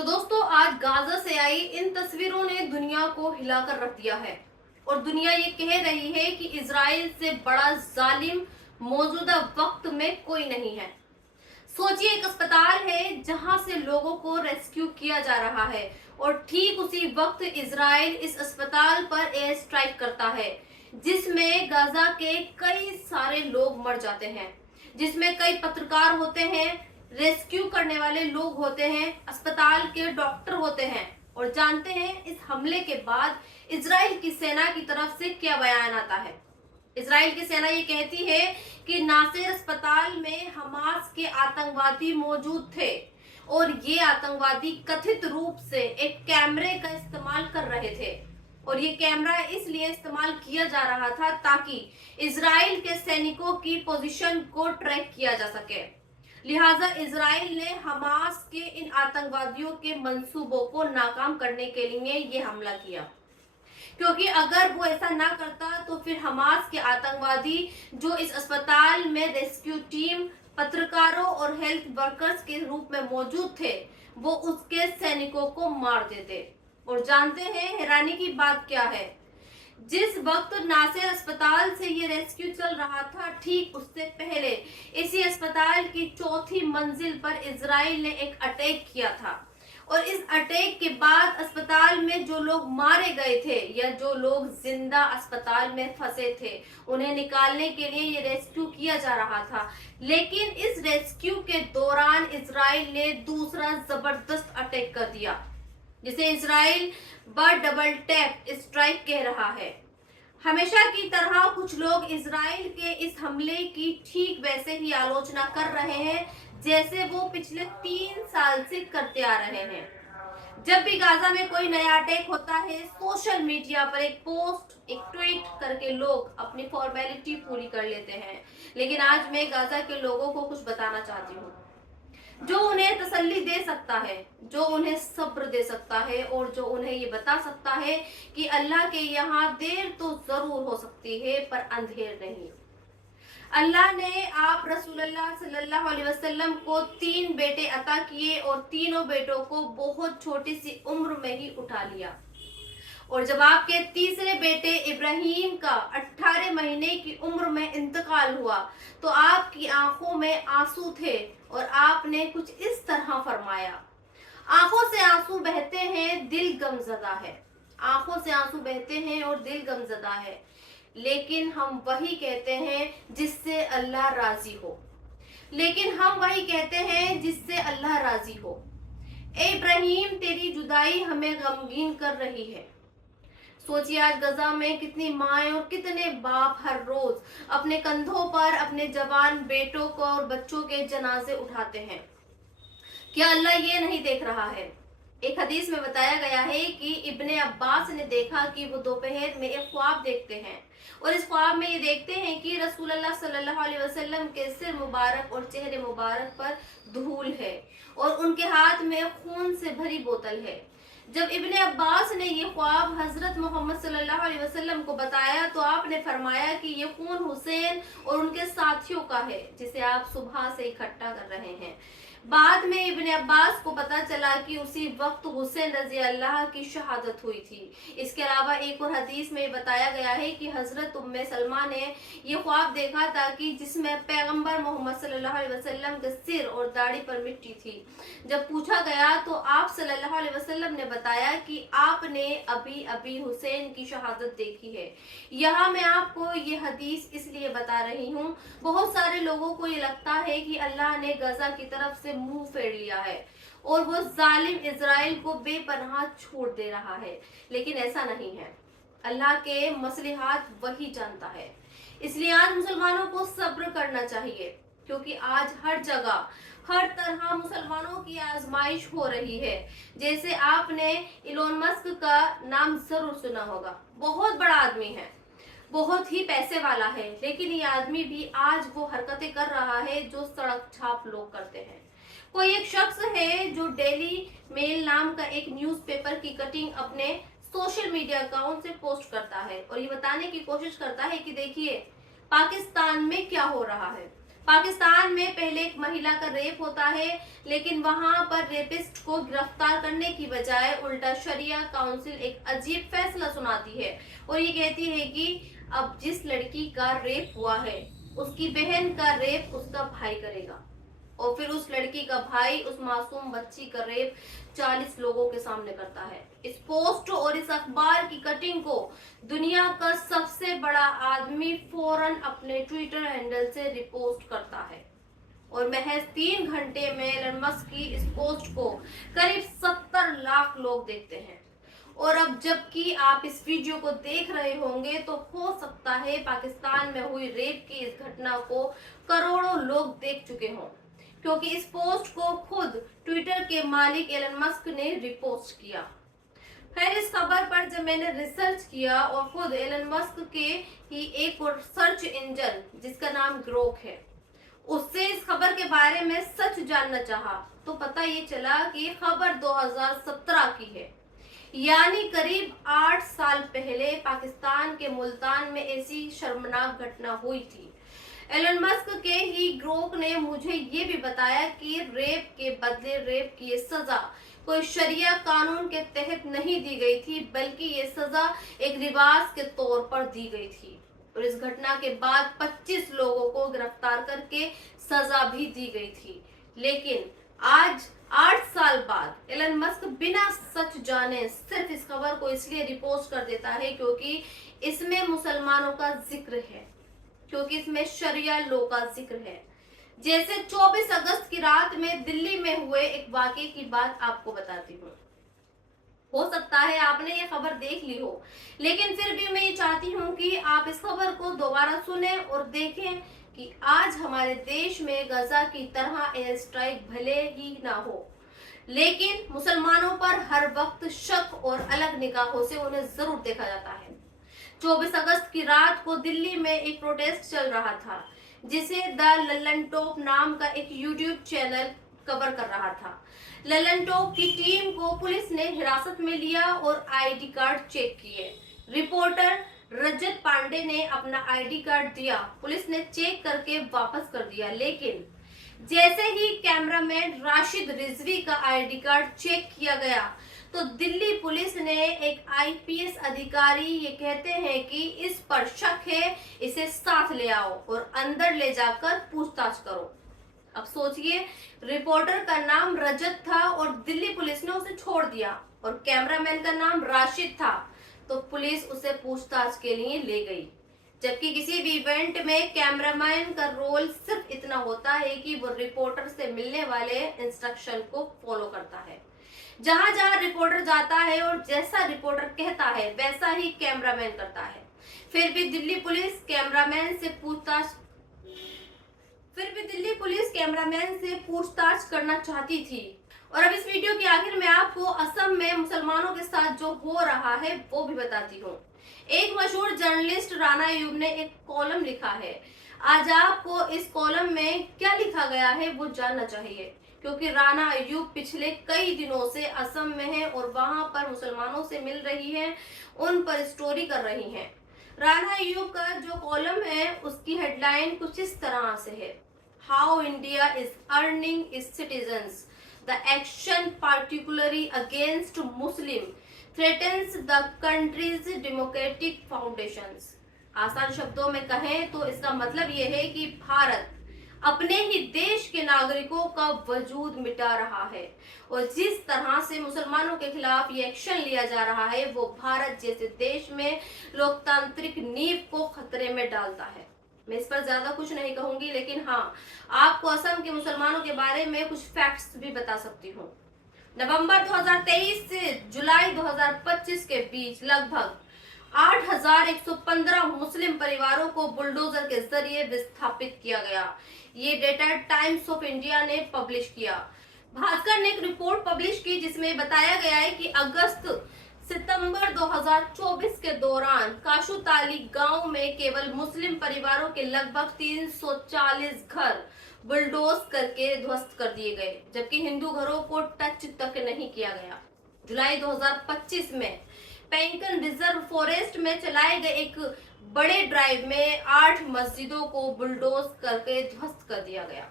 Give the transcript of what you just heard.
तो दोस्तों, आज गाजा से आई इन तस्वीरों ने दुनिया को हिलाकर रख दिया है और दुनिया ये कह रही है कि इजराइल से बड़ा जालिम मौजूदा वक्त में कोई नहीं है। सोचिए, एक अस्पताल है जहां से लोगों को रेस्क्यू किया जा रहा है और ठीक उसी वक्त इजराइल इस अस्पताल पर एयर स्ट्राइक करता है, जिसमें गाजा के कई सारे लोग मर जाते हैं, जिसमें कई पत्रकार होते हैं, रेस्क्यू करने वाले लोग होते हैं, अस्पताल के डॉक्टर होते हैं। और जानते हैं इस हमले के बाद इजराइल की सेना की तरफ से क्या बयान आता है। इजराइल की सेना ये कहती है कि नासिर अस्पताल में हमास के आतंकवादी मौजूद थे और ये आतंकवादी कथित रूप से एक कैमरे का इस्तेमाल कर रहे थे और ये कैमरा इसलिए इस्तेमाल किया जा रहा था ताकि इजराइल के सैनिकों की पोजीशन को ट्रैक किया जा सके। लिहाजा इजराइल ने हमास के इन आतंकवादियों के मंसूबों को नाकाम करने के लिए ये हमला किया, क्योंकि अगर वो ऐसा ना करता तो फिर हमास के आतंकवादी जो इस अस्पताल में रेस्क्यू टीम, पत्रकारों और हेल्थ वर्कर्स के रूप में मौजूद थे, वो उसके सैनिकों को मार देते। और जानते हैं हैरानी की बात क्या है, जिस वक्त नासिर अस्पताल से ये रेस्क्यू चल रहा था, ठीक उससे पहले इसी अस्पताल की चौथी मंजिल पर इजराइल ने एक अटैक किया था और इस अटैक के बाद अस्पताल में जो लोग मारे गए थे या जो लोग जिंदा अस्पताल में फंसे थे, उन्हें निकालने के लिए ये रेस्क्यू किया जा रहा था। लेकिन इस रेस्क्यू के दौरान इजराइल ने दूसरा जबरदस्त अटैक कर दिया, जिसे इजराइल डबल टैप स्ट्राइक कह रहा है। हमेशा की तरह कुछ लोग इजराइल के इस हमले की ठीक वैसे ही आलोचना कर रहे हैं जैसे वो पिछले 3 साल से करते आ रहे हैं। जब भी गाजा में कोई नया अटैक होता है, सोशल मीडिया पर एक पोस्ट, एक ट्वीट करके लोग अपनी फॉर्मेलिटी पूरी कर लेते हैं। लेकिन आज मैं गाजा के लोगों को कुछ बताना चाहती हूँ जो उन्हें तसल्ली दे सकता है, जो उन्हें सब्र दे सकता है और जो उन्हें ये बता सकता है कि अल्लाह के यहाँ देर तो जरूर हो सकती है पर अंधेर नहीं। अल्लाह ने आप रसूलुल्लाह सल्लल्लाहु अलैहि वसल्लम को 3 बेटे अता किए और तीनों बेटों को बहुत छोटी सी उम्र में ही उठा लिया। और जब आपके तीसरे बेटे इब्राहिम का 18 महीने की उम्र में इंतकाल हुआ तो आपकी आंखों में आंसू थे और आपने कुछ इस तरह फरमाया, आंखों से आंसू बहते हैं, दिल गमजदा है। आंखों से आंसू बहते हैं और दिल गमजदा है, लेकिन हम वही कहते हैं जिससे अल्लाह राजी हो। लेकिन हम वही कहते हैं जिससे अल्लाह राजी हो। ए इब्राहिम, तेरी जुदाई हमें गमगीन कर रही है। सोचिए, आज गजा में कितनी माएं और कितने बाप हर रोज अपने कंधों पर अपने जवान बेटों को और बच्चों के जनाजे उठाते हैं। क्या अल्लाह ये नहीं देख रहा है? एक हदीस में बताया गया है कि इब्ने अब्बास ने देखा कि वो दोपहर में एक ख्वाब देखते हैं और इस ख्वाब में ये देखते हैं कि रसूलुल्लाह सल्लल्लाहु अलैहि वसल्लम के सिर मुबारक और चेहरे मुबारक पर धूल है और उनके हाथ में खून से भरी बोतल है। जब इब्ने अब्बास ने ये ख्वाब हजरत मोहम्मद सल्लल्लाहु अलैहि वसल्लम को बताया तो आपने फरमाया कि ये खून हुसैन और उनके साथियों का है जिसे आप सुबह से इकट्ठा कर रहे हैं। बाद में इब्ने अब्बास को पता चला कि उसी वक्त हुसैन रजी अल्लाह की शहादत हुई थी। इसके अलावा एक और हदीस में बताया गया है कि हजरत उम्मे सलमा ने ये ख्वाब देखा था कि जिसमें पैगंबर मोहम्मद सल्लल्लाहु अलैहि वसल्लम के सिर और दाढ़ी पर मिट्टी थी। जब पूछा गया तो आप सल्लल्लाहु अलैहि वसल्लम ने बताया कि आपने अभी अभी हुसैन की शहादत देखी है। यहाँ मैं आपको ये हदीस इसलिए बता रही हूँ, बहुत सारे लोगों को ये लगता है कि अल्लाह ने गजा की तरफ से मुंह फेर लिया है और वो जालिम इजराइल को बेपनाह छोड़ दे रहा है, लेकिन ऐसा नहीं है। अल्लाह के मसलिहात वही जानता है। इसलिए आज मुसलमानों को सब्र करना चाहिए, क्योंकि आज हर जगह हर तरह मुसलमानों की आजमाइश हो रही है। जैसे आपने इलोन मस्क का नाम जरूर सुना होगा, बहुत बड़ा आदमी है, बहुत ही पैसे वाला है, लेकिन ये आदमी भी आज वो हरकतें कर रहा है जो सड़क छाप लोग करते हैं। कोई एक शख्स है जो डेली मेल नाम का एक न्यूज़पेपर की कटिंग अपने सोशल मीडिया अकाउंट से पोस्ट करता है और ये बताने की कोशिश करता है कि देखिए पाकिस्तान में क्या हो रहा है। पाकिस्तान में पहले एक महिला का रेप होता है, लेकिन वहां पर रेपिस्ट को गिरफ्तार करने की बजाय उल्टा शरिया काउंसिल एक अजीब फैसला सुनाती है और ये कहती है कि अब जिस लड़की का रेप हुआ है उसकी बहन का रेप उसका भाई करेगा, और फिर उस लड़की का भाई उस मासूम बच्ची का रेप 40 लोगों के सामने करता है। इस पोस्ट और इस अखबार की कटिंग को दुनिया का सबसे बड़ा आदमी फौरन अपने ट्विटर हैंडल से रिपोस्ट करता है और महज 3 घंटे में एलन मस्क की इस पोस्ट को करीब 70 लाख लोग देखते हैं। और अब जबकि आप इस वीडियो को देख रहे होंगे तो हो सकता है पाकिस्तान में हुई रेप की इस घटना को करोड़ों लोग देख चुके हों, क्योंकि इस पोस्ट को खुद ट्विटर के मालिक एलन मस्क ने रिपोस्ट किया। खैर, इस खबर पर जब मैंने रिसर्च किया और खुद एलन मस्क के ही एक और सर्च इंजन जिसका नाम ग्रोक है, उससे इस खबर के बारे में सच जानना चाहा तो पता ये चला कि खबर 2017 की है, यानी करीब 8 साल पहले पाकिस्तान के मुल्तान में ऐसी शर्मनाक घटना हुई थी। एलन मस्क के ही ग्रोक ने मुझे ये भी बताया कि रेप के बदले रेप की ये सजा कोई शरिया कानून के तहत नहीं दी गई थी, बल्कि ये सजा एक रिवाज के तौर पर दी गई थी। और इस घटना के बाद 25 लोगों को गिरफ्तार करके सजा भी दी गई थी। लेकिन आज 8 साल बाद एलन मस्क बिना सच जाने सिर्फ इस खबर को इसलिए रिपोस्ट कर देता है क्योंकि इसमें मुसलमानों का जिक्र है, क्योंकि इसमें शरिया लॉ का जिक्र है। जैसे 24 अगस्त की रात में दिल्ली में हुए एक वाकये की बात आपको बताती हूँ। हो सकता है आपने ये खबर देख ली हो, लेकिन फिर भी मैं ये चाहती हूँ कि आप इस खबर को दोबारा सुने और देखें कि आज हमारे देश में गजा की तरह एयर स्ट्राइक भले ही ना हो, लेकिन मुसलमानों पर हर वक्त शक और अलग निगाहों से उन्हें जरूर देखा जाता है। 24 अगस्त की रात को दिल्ली में एक प्रोटेस्ट चल रहा था जिसे द ललन टॉप नाम का एक यूट्यूब चैनल कवर कर रहा था। ललन टॉप की टीम को पुलिस ने हिरासत में लिया और आईडी कार्ड चेक किए। रिपोर्टर रजत पांडे ने अपना आईडी कार्ड दिया, पुलिस ने चेक करके वापस कर दिया, लेकिन जैसे ही कैमरामैन राशिद रिजवी का आईडी कार्ड चेक किया गया तो दिल्ली पुलिस ने एक आईपीएस अधिकारी ये कहते हैं कि इस पर शक है, इसे साथ ले आओ और अंदर ले जाकर पूछताछ करो। अब सोचिए, रिपोर्टर का नाम रजत था और दिल्ली पुलिस ने उसे छोड़ दिया और कैमरामैन का नाम राशिद था, तो पुलिस उसे पूछताछ के लिए ले गई। जबकि किसी भी इवेंट में कैमरामैन का रोल सिर्फ इतना होता है कि वो रिपोर्टर से मिलने वाले इंस्ट्रक्शन को फॉलो करता है। जहां जहां रिपोर्टर जाता है और जैसा रिपोर्टर कहता है वैसा ही कैमरामैन करता है। फिर भी दिल्ली पुलिस कैमरामैन से पूछताछ करना चाहती थी। और अब इस वीडियो के आखिर में आपको असम में मुसलमानों के साथ जो हो रहा है वो भी बताती हूँ। एक मशहूर जर्नलिस्ट राणा अयूब ने एक कॉलम लिखा है। आज आपको इस कॉलम में क्या लिखा गया है वो जानना चाहिए, क्योंकि राणा अयूब पिछले कई दिनों से असम में है और वहां पर मुसलमानों से मिल रही है, उन पर स्टोरी कर रही हैं। राणा अयूब का जो कॉलम है उसकी हेडलाइन कुछ इस तरह से है, how India is earning it's citizens, the action particularly against Muslim threatens the countries democratic foundations. आसान शब्दों में कहें तो इसका मतलब यह है कि भारत अपने ही देश के नागरिकों का वजूद मिटा रहा है और जिस तरह से मुसलमानों के खिलाफ ये एक्शन लिया जा रहा है वो भारत जैसे देश में लोकतांत्रिक नींव को खतरे में डालता है। मैं इस पर ज्यादा कुछ नहीं कहूंगी, लेकिन हाँ, आपको असम के मुसलमानों के बारे में कुछ फैक्ट्स भी बता सकती हूँ। नवंबर 2023 से जुलाई 2025 के बीच लगभग 8,115 मुस्लिम परिवारों को बुलडोजर के जरिए विस्थापित किया गया। ये डेटा टाइम्स ऑफ इंडिया ने पब्लिश किया। भास्कर ने एक रिपोर्ट पब्लिश की जिसमें बताया गया है कि अगस्त सितंबर 2024 के दौरान काशुताली गांव में केवल मुस्लिम परिवारों के लगभग 340 घर बुलडोज करके ध्वस्त कर दिए गए, जबकि हिंदू घरों को टच तक नहीं किया गया। जुलाई 2025 में पैंकन रिजर्व फॉरेस्ट में चलाए गए एक बड़े ड्राइव में 8 मस्जिदों को बुलडोज करके ध्वस्त कर दिया गया।